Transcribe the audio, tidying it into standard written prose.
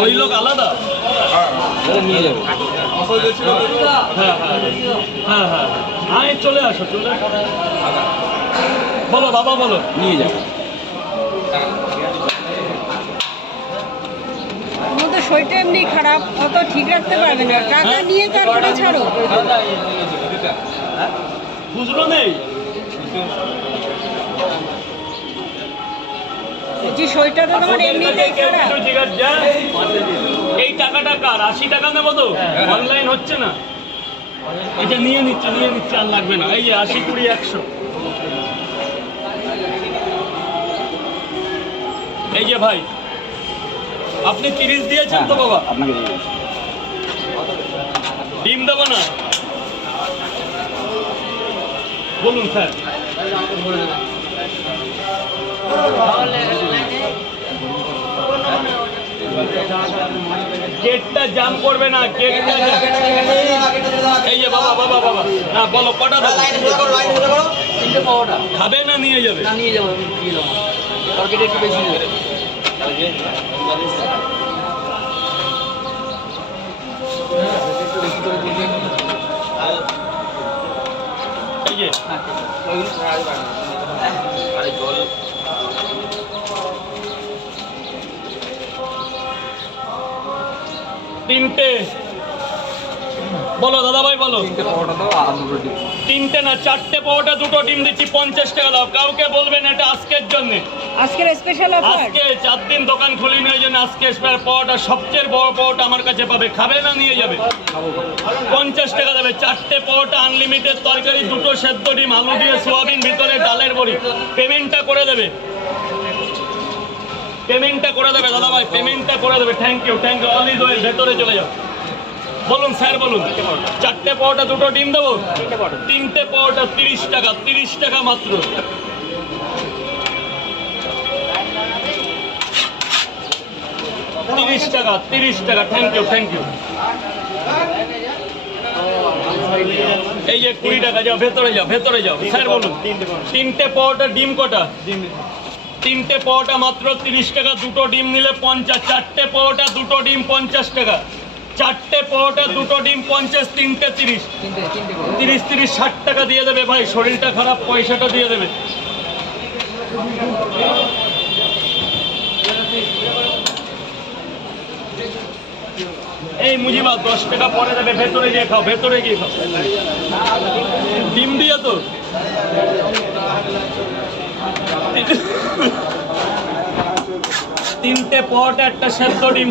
ওই লোক আলাদা নিয়ে যাবো। হ্যাঁ হ্যাঁ হ্যাঁ হ্যাঁ হ্যাঁ চলে আসো চলে আসো বলো বাবা বলো নিয়ে যাবো। আমাদের শরীরটা এমনি খারাপ, অত ঠিক রাখতে পারবে না, টাকা নিয়ে তারপরে ছাড়ো। খুচরো নেই যে শরীরটা তো তোমার এমনিতেই খারাপ। এই টাকাটা কার? 80 টাকা নেবো তো, অনলাইন হচ্ছে না। এটা নিয়ে নিচ্ছে আর লাগবে না। এই যে 80 20 100 এই যে ভাই আপনি 30 দিয়েছেন তো বাবা? আপনাকে দিয়ে দিচ্ছি। ডিম দেবো না? বলুন স্যার। গেটটা জাম করবে না, গেটটা এই যে বাবা বাবা বাবা না বলো কটা দেবো? খাবে না নিয়ে যাবে? নিয়ে যাবো, দিয়ে দেবো। তরকারিটা একটু বেশি দেবে। এই যে তিনটে বলো দাদা ভাই বলো। তিনটে না 4টে পাওয়াটা 2টো ডিম দিচ্ছি 50 টাকা দাও। কাউকে বলবেন এটা আজকের জন্য, আজকের স্পেশাল অফার। আজকে 4 দিন দোকান খুলিনি ওই জন্য আজকে পাওয়াটা সবচেয়ে বড় পাওয়াটা আমার কাছে পাবে। খাবে না নিয়ে যাবে? 50 টাকা দেবে। 4টে পাওয়াটা আনলিমিটেড তরকারি, 2টো সেদ্ধ ডিম, আলু দিয়ে সোয়াবিন, ভিতরে ডালের বড়ি। পেমেন্টটা করে দেবে, পেমেন্টটা করে দেবে দাদা ভাই, পেমেন্টটা করে দেবে। Thank you all is well. ভেতরে চলে যাও। বলুন স্যার বলুন। 4টে পাওয়াটা 2টো ডিম দেবো? 3টে পাওয়াটা 30 টাকা, 30 টাকা মাত্র। তিরিশ টাকা। Thank you. এই যে 20 টাকা। যাও ভেতরে যাও স্যার বলুন। 3টে পাওয়াটা ডিম কটা? 3টে পাওয়াটা মাত্র 30 টাকা। 2টো ডিম নিলে 50। 4টে পাওয়াটা 2টো ডিম 50 টাকা। 4টে পাওয়াটা 2টো ডিম 50, 3টে 30। 30 60 টাকা দিয়ে দেবে ভাই। শরীরটা খারাপ, পয়সাটা দিয়ে দেবে। এই মুজিবা 10 টাকা পরে দেবে। ভেতরে গিয়ে খাও। ডিম দিয়ে তো 3টে পাওয়াটা একটা সেদ্ধ ডিম।